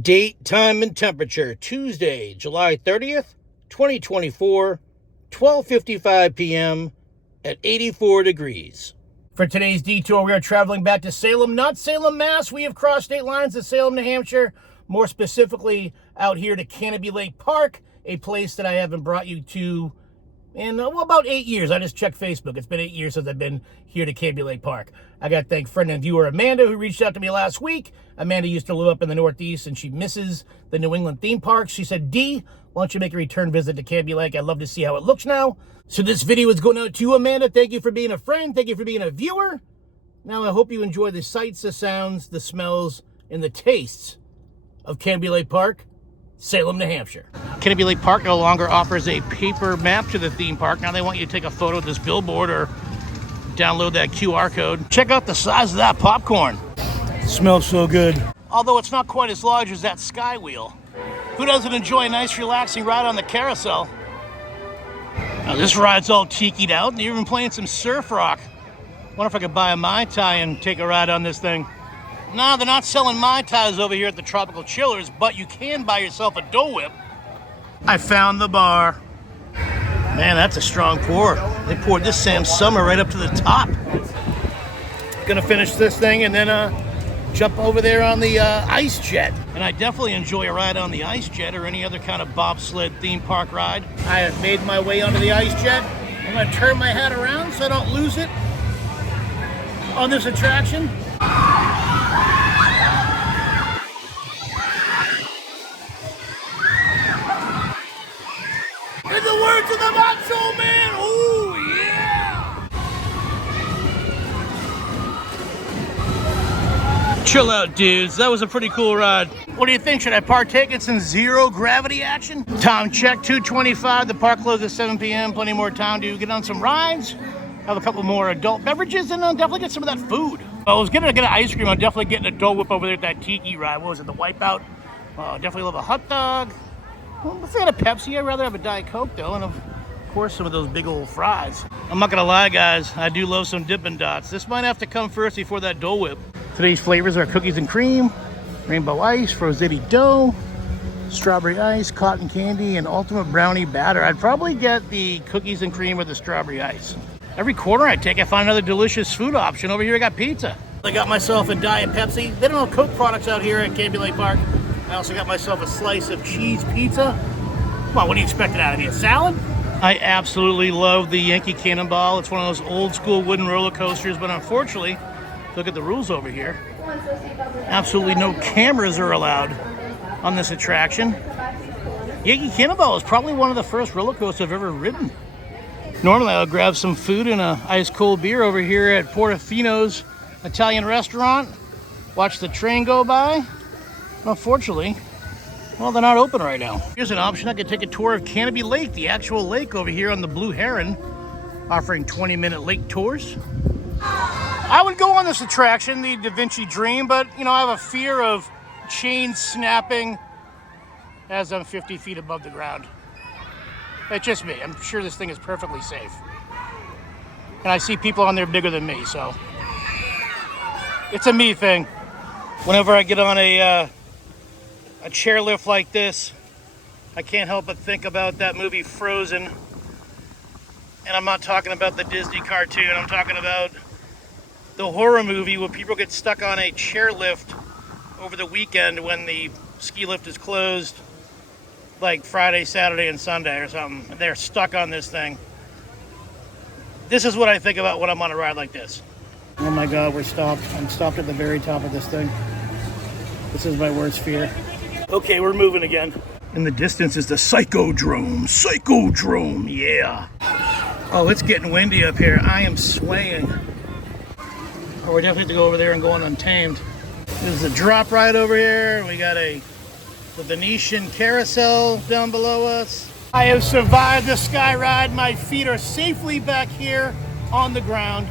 Date, time, and temperature, Tuesday, July 30th, 2024, 12:55 p.m. at 84 degrees. For today's detour, we are traveling back to Salem, not Salem, Mass. We have crossed state lines to Salem, New Hampshire, more specifically out here to Canobie Lake Park, a place that I haven't brought you to in, about 8 years. I just checked Facebook. It's been 8 years since I've been here to Canobie Lake Park. I got to thank friend and viewer Amanda, who reached out to me last week. Amanda used to live up in the Northeast, and she misses the New England theme parks. She said, D, why don't you make a return visit to Canobie Lake? I'd love to see how it looks now. So this video is going out to you, Amanda. Thank you for being a friend. Thank you for being a viewer. Now, I hope you enjoy the sights, the sounds, the smells, and the tastes of Canobie Lake Park, Salem, New Hampshire. Canobie Lake Park no longer offers a paper map to the theme park. Now they want you to take a photo of this billboard or download that QR code. Check out the size of that popcorn. It smells so good. Although it's not quite as large as that Sky Wheel. Who doesn't enjoy a nice relaxing ride on the carousel? Now this ride's all tiki'd out, and they're even playing some surf rock. Wonder if I could buy a Mai Tai and take a ride on this thing. No, they're not selling Mai Tais over here at the Tropical Chillers, but you can buy yourself a Dole Whip. I found the bar. Man, that's a strong pour. They poured this Sam Summer right up to the top. Gonna finish this thing and then jump over there on the ice jet. And I definitely enjoy a ride on the ice jet or any other kind of bobsled theme park ride. I have made my way onto the ice jet. I'm gonna turn my head around so I don't lose it on this attraction. In the words of the Macho Man, ooh, yeah! Chill out, dudes. That was a pretty cool ride. What do you think? Should I partake in some zero gravity action? Time check, 2:25. The park closes at 7 p.m. Plenty more time to get on some rides, have a couple more adult beverages, and definitely get some of that food. I was gonna get an ice cream. I'm definitely getting a Dole Whip over there at that Tiki ride. What was it, the Wipeout? Definitely love a hot dog. Well, if I had a Pepsi, I'd rather have a Diet Coke, though, and of course, some of those big old fries. I'm not gonna lie, guys, I do love some Dippin' Dots. This might have to come first before that Dole Whip. Today's flavors are cookies and cream, rainbow ice, Rossetti dough, strawberry ice, cotton candy, and ultimate brownie batter. I'd probably get the cookies and cream or the strawberry ice. Every corner I take, I find another delicious food option. Over here, I got pizza. I got myself a Diet Pepsi. They don't have Coke products out here at Canobie Lake Park. I also got myself a slice of cheese pizza. Well, what do you expect it out of me, a salad? I absolutely love the Yankee Cannonball. It's one of those old school wooden roller coasters, but unfortunately, look at the rules over here. Absolutely no cameras are allowed on this attraction. Yankee Cannonball is probably one of the first roller coasters I've ever ridden. Normally, I'll grab some food and a ice cold beer over here at Portofino's Italian restaurant, watch the train go by. Unfortunately, well, they're not open right now. Here's an option. I could take a tour of Canobie Lake, the actual lake over here on the Blue Heron, offering 20-minute lake tours. I would go on this attraction, the Da Vinci Dream, but, you know, I have a fear of chains snapping as I'm 50 feet above the ground. It's just me. I'm sure this thing is perfectly safe. And I see people on there bigger than me, so it's a me thing. Whenever I get on a chairlift like this, I can't help but think about that movie Frozen. And I'm not talking about the Disney cartoon. I'm talking about the horror movie where people get stuck on a chairlift over the weekend when the ski lift is closed, like Friday, Saturday, and Sunday or something. And they're stuck on this thing. This is what I think about when I'm on a ride like this. Oh my God, we're stopped. I'm stopped at the very top of this thing. This is my worst fear. Okay, we're moving again. In the distance is the Psychodrome. Psychodrome, yeah. Oh, it's getting windy up here. I am swaying. Oh, we definitely have to go over there and go on Untamed. There's a drop ride over here. We got the Venetian carousel down below us. I have survived the sky ride. My feet are safely back here on the ground.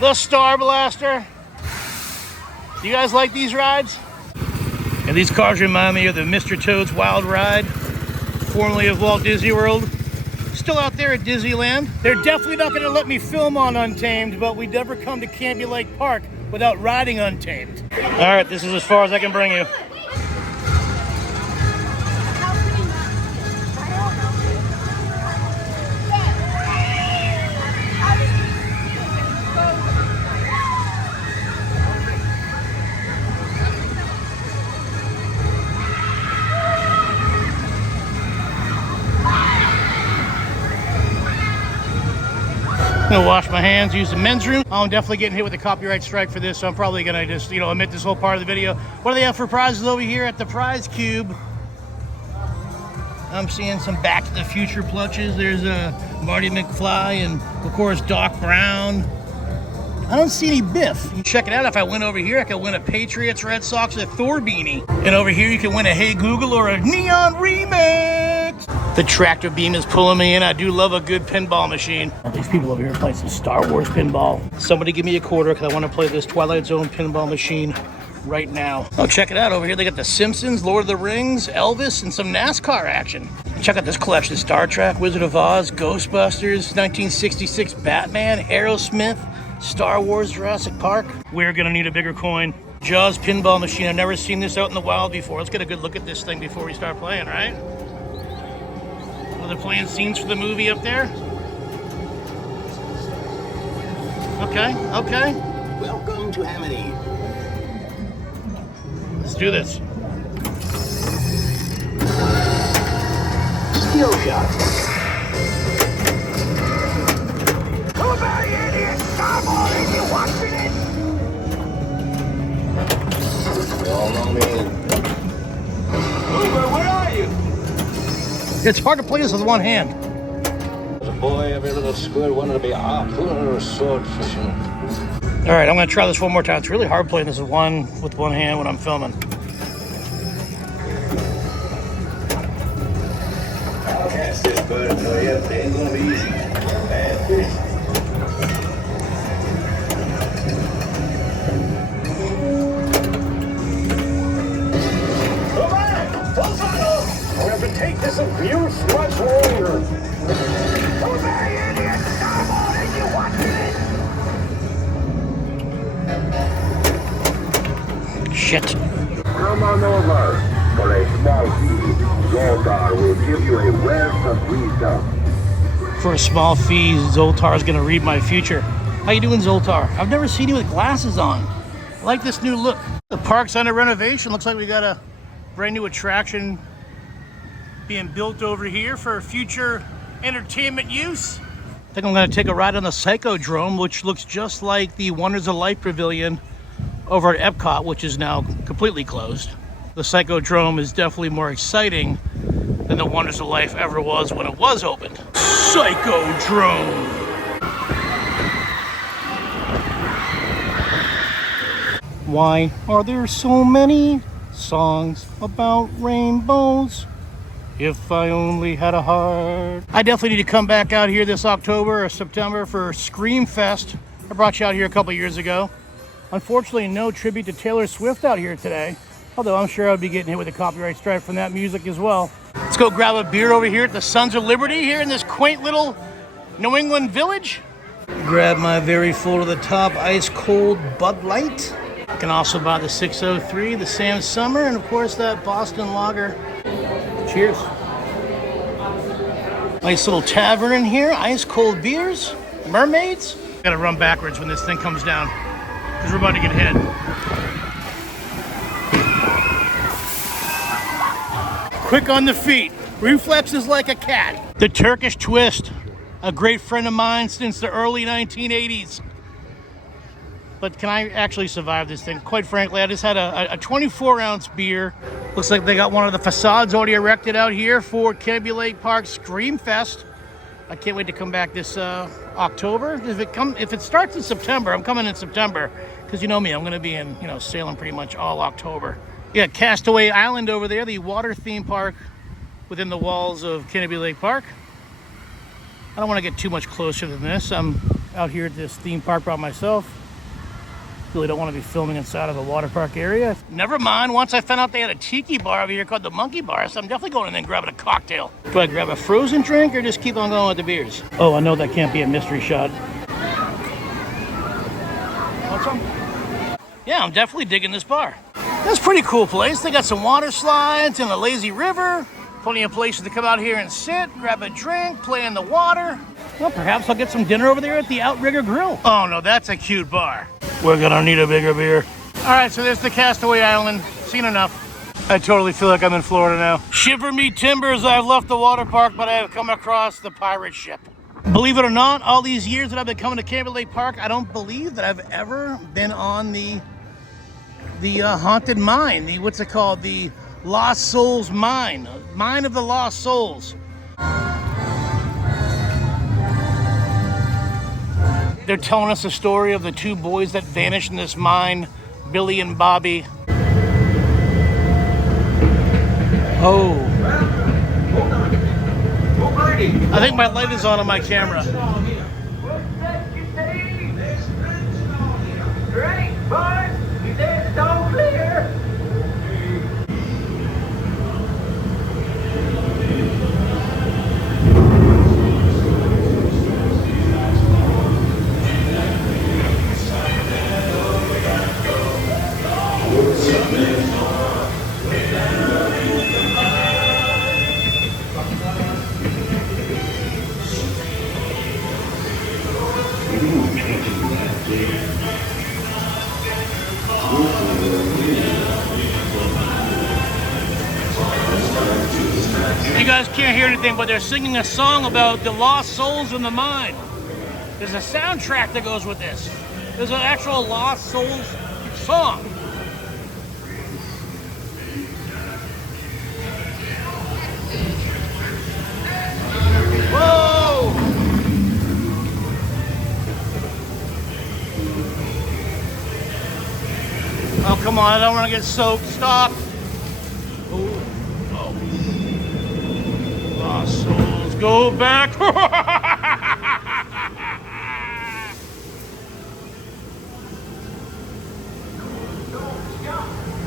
The Star Blaster. Do you guys like these rides? And these cars remind me of the Mr. Toad's Wild Ride, formerly of Walt Disney World. still out there at Disneyland. They're definitely not going to let me film on Untamed, but we never come to Canobie Lake Park without riding Untamed. All right, this is as far as I can bring you. I'm gonna wash my hands, use the men's room. I'm definitely getting hit with a copyright strike for this, so I'm probably gonna just, omit this whole part of the video. What do they have for prizes over here at the prize cube? I'm seeing some Back to the Future plushers. There's Marty McFly and, of course, Doc Brown. I don't see any Biff. Check it out. If I went over here, I could win a Patriots, Red Sox, or a Thor beanie. And over here, you can win a Hey Google or a Neon Remix. The tractor beam is pulling me in. I do love a good pinball machine. These people over here playing some Star Wars pinball. Somebody give me a quarter because I want to play this Twilight Zone pinball machine right now. Oh, check it out. Over here, they got The Simpsons, Lord of the Rings, Elvis, and some NASCAR action. Check out this collection. Star Trek, Wizard of Oz, Ghostbusters, 1966 Batman, Aerosmith, Star Wars, Jurassic Park. We're gonna need a bigger coin. Jaws pinball machine. I've never seen this out in the wild before. Let's get a good look at this thing before we start playing, right? They're playing scenes for the movie up there. Okay. Welcome to Amity. Let's do this. Skill shot. Who about you, idiot? Come on, are you watching it? We all know me. Uber, where are you? It's hard to play this with one hand. As a boy, every little squid wanted to be a harpooner or sword fishing. All right, I'm gonna try this one more time. It's really hard playing this with one hand when I'm filming. I'll catch this bird and tell you it ain't gonna be easy. Bad fish. Go back! Full throttle! We have to take this abuse much longer. Go back, idiot! Come on, are you watching it? Shit. Come on over. For a small fee, Zoltar will give you a wealth of wisdom. For a small fee, Zoltar's gonna read my future. How you doing, Zoltar? I've never seen you with glasses on. I like this new look. The park's under renovation. Looks like we got a brand new attraction being built over here for future entertainment use. I think I'm gonna take a ride on the Psychodrome, which looks just like the Wonders of Life Pavilion over at Epcot, which is now completely closed. The Psychodrome is definitely more exciting than the Wonders of Life ever was when it was opened. Psychodrome! Why are there so many songs about rainbows? If I only had a heart. I definitely need to come back out here this October or September for Scream Fest. I brought you out here a couple years ago. Unfortunately, no tribute to Taylor Swift out here today, although I'm sure I'll be getting hit with a copyright strike from that music as well. Let's go grab a beer over here at the Sons of Liberty here in this quaint little New England village. Grab my very full to the top ice cold Bud Light. You can also buy the 603, the Sam Summer, and of course that Boston Lager. Cheers. Nice little tavern in here, ice cold beers, mermaids. Gotta run backwards when this thing comes down, because we're about to get hit. Quick on the feet, reflexes like a cat. The Turkish Twist, a great friend of mine since the early 1980s. But can I actually survive this thing? Quite frankly, I just had a 24-ounce beer. Looks like they got one of the facades already erected out here for Canobie Lake Park Scream Fest. I can't wait to come back this October. If it starts in September, I'm coming in September, because you know me, I'm going to be in Salem pretty much all October. Yeah, Castaway Island over there, the water theme park within the walls of Canobie Lake Park. I don't want to get too much closer than this. I'm out here at this theme park by myself. really don't want to be filming inside of a water park area. Never mind, once I found out they had a tiki bar over here called the Monkey Bar, so I'm definitely going in and grabbing a cocktail. Do I grab a frozen drink or just keep on going with the beers? Oh, I know that can't be a mystery shot. Want some? Yeah, I'm definitely digging this bar. That's a pretty cool place. They got some water slides and a lazy river. Plenty of places to come out here and sit, grab a drink, play in the water. Well, perhaps I'll get some dinner over there at the Outrigger Grill. Oh no, that's a cute bar. We're gonna need a bigger beer. All right, so there's the Castaway Island. Seen enough. I totally feel like I'm in Florida now. Shiver me timbers, I've left the water park, but I have come across the pirate ship. Believe it or not, all these years that I've been coming to Canobie Lake Park, I don't believe that I've ever been on the haunted mine. What's it called? The Lost Souls Mine. Mine of the Lost Souls. They're telling us the story of the two boys that vanished in this mine, Billy and Bobby. Oh. I think my light is on my camera. Great, boys! You said it's all clear! You guys can't hear anything, but they're singing a song about the lost souls in the mine. There's a soundtrack that goes with this. There's an actual Lost Souls song. Whoa! Oh, come on, I don't want to get soaked. Stop. Oh. Lost souls, go back.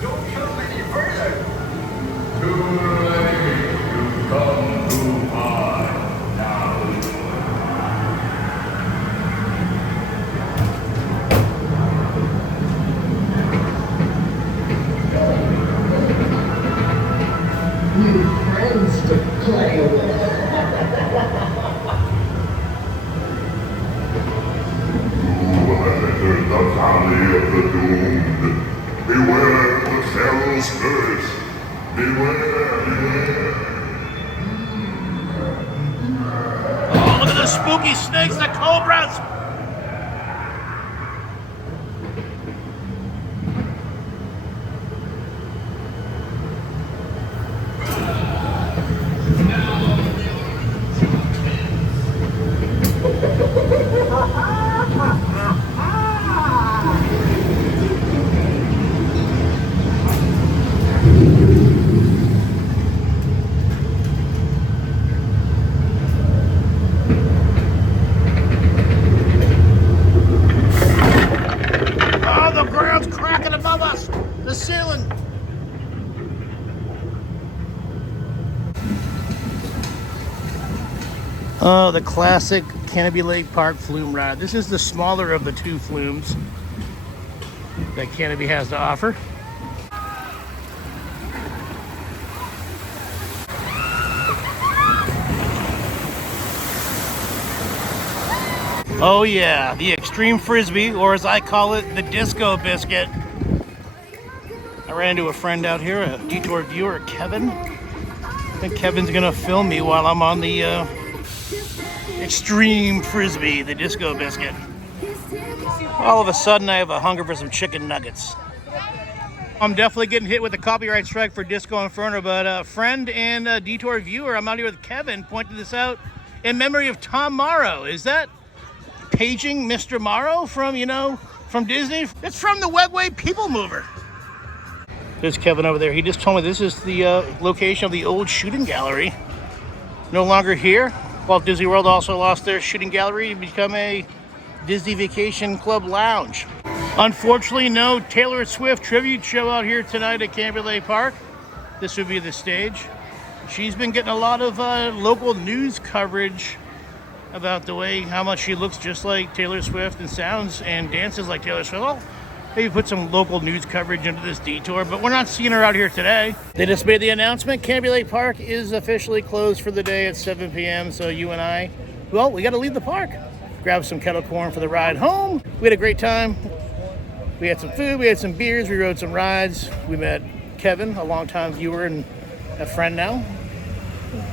Don't come any further! Friends to play with. The valley of the doomed. Beware the Pharaoh's curse. Beware, beware. Oh, look at the spooky snakes, the cobras. Oh, the classic Canobie Lake Park flume ride. This is the smaller of the two flumes that Canobie has to offer. Oh yeah, the extreme frisbee, or as I call it, the disco biscuit. I ran into a friend out here, a detour viewer, Kevin. I think Kevin's gonna film me while I'm on the extreme frisbee, the disco biscuit. All of a sudden, I have a hunger for some chicken nuggets. I'm definitely getting hit with a copyright strike for Disco Inferno, but friend and detour viewer, I'm out here with Kevin, pointed this out in memory of Tom Morrow. Is that paging Mr. Morrow from, from Disney? It's from the Wegway People Mover. There's Kevin over there. He just told me this is the location of the old shooting gallery. No longer here. Walt Disney World also lost their shooting gallery to become a Disney Vacation Club lounge. Unfortunately, no Taylor Swift tribute show out here tonight at Canobie Park. This would be the stage. She's been getting a lot of local news coverage about the way, how much she looks just like Taylor Swift and sounds and dances like Taylor Swift. Well, maybe put some local news coverage into this detour, but we're not seeing her out here today. They just made the announcement. Canobie Park is officially closed for the day at 7 p.m. So you and I, well, we got to leave the park. Grab some kettle corn for the ride home. We had a great time. We had some food, we had some beers, we rode some rides. We met Kevin, a longtime viewer and a friend now.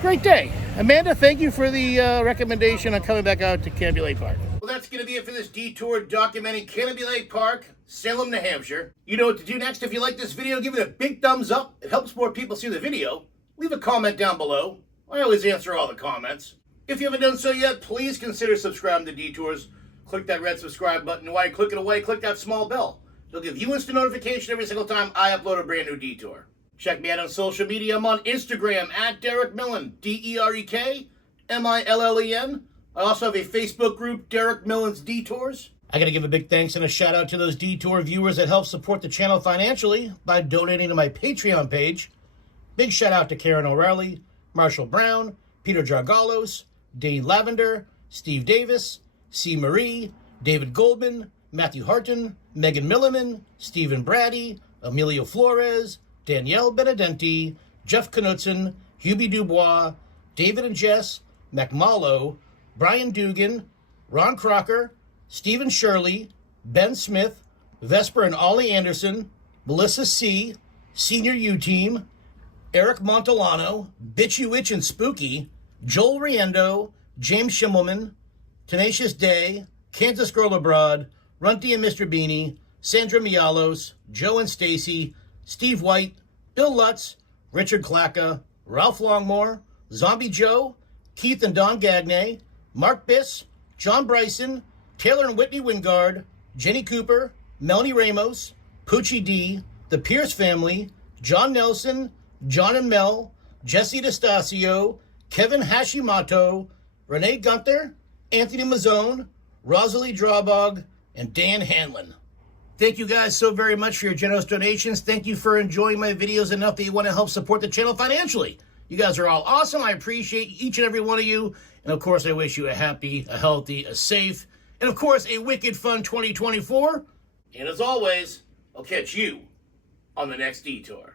Great day. Amanda, thank you for the recommendation on coming back out to Canobie Park. Well, that's going to be it for this detour documenting Canobie Park, Salem, New Hampshire. You know what to do next. If you like this video, give it a big thumbs up. It helps more people see the video. Leave a comment down below. I always answer all the comments. If you haven't done so yet, please consider subscribing to Detours. Click that red subscribe button. While you're clicking away, click that small bell. It'll give you instant notification every single time I upload a brand new detour. Check me out on social media. I'm on Instagram at Derek Millen, DerekMillen. I also have a Facebook group, Derek Millen's Detours. I got to give a big thanks and a shout out to those detour viewers that help support the channel financially by donating to my Patreon page. Big shout out to Karen O'Reilly, Marshall Brown, Peter Jargalos, Dane Lavender, Steve Davis, C. Marie, David Goldman, Matthew Harton, Megan Milliman, Stephen Brady, Emilio Flores, Danielle Benedenti, Jeff Knudsen, Hubie Dubois, David and Jess, McMallow, Brian Dugan, Ron Crocker, Stephen Shirley, Ben Smith, Vesper and Ollie Anderson, Melissa C., Senior U-Team, Eric Montolano, Bitchy Witch and Spooky, Joel Riendo, James Schimmelman, Tenacious Day, Kansas Girl Abroad, Runty and Mr. Beanie, Sandra Mialos, Joe and Stacy, Steve White, Bill Lutz, Richard Clacka, Ralph Longmore, Zombie Joe, Keith and Don Gagne, Mark Biss, John Bryson, Taylor and Whitney Wingard, Jenny Cooper, Melanie Ramos, Poochie D, the Pierce family, John Nelson, John and Mel, Jesse DeStasio, Kevin Hashimoto, Renee Gunther, Anthony Mazzone, Rosalie Drawbog, and Dan Hanlon. Thank you guys so very much for your generous donations. Thank you for enjoying my videos enough that you want to help support the channel financially. You guys are all awesome. I appreciate each and every one of you. And of course, I wish you a happy, a healthy, a safe, and of course, a wicked fun 2024. And as always, I'll catch you on the next detour.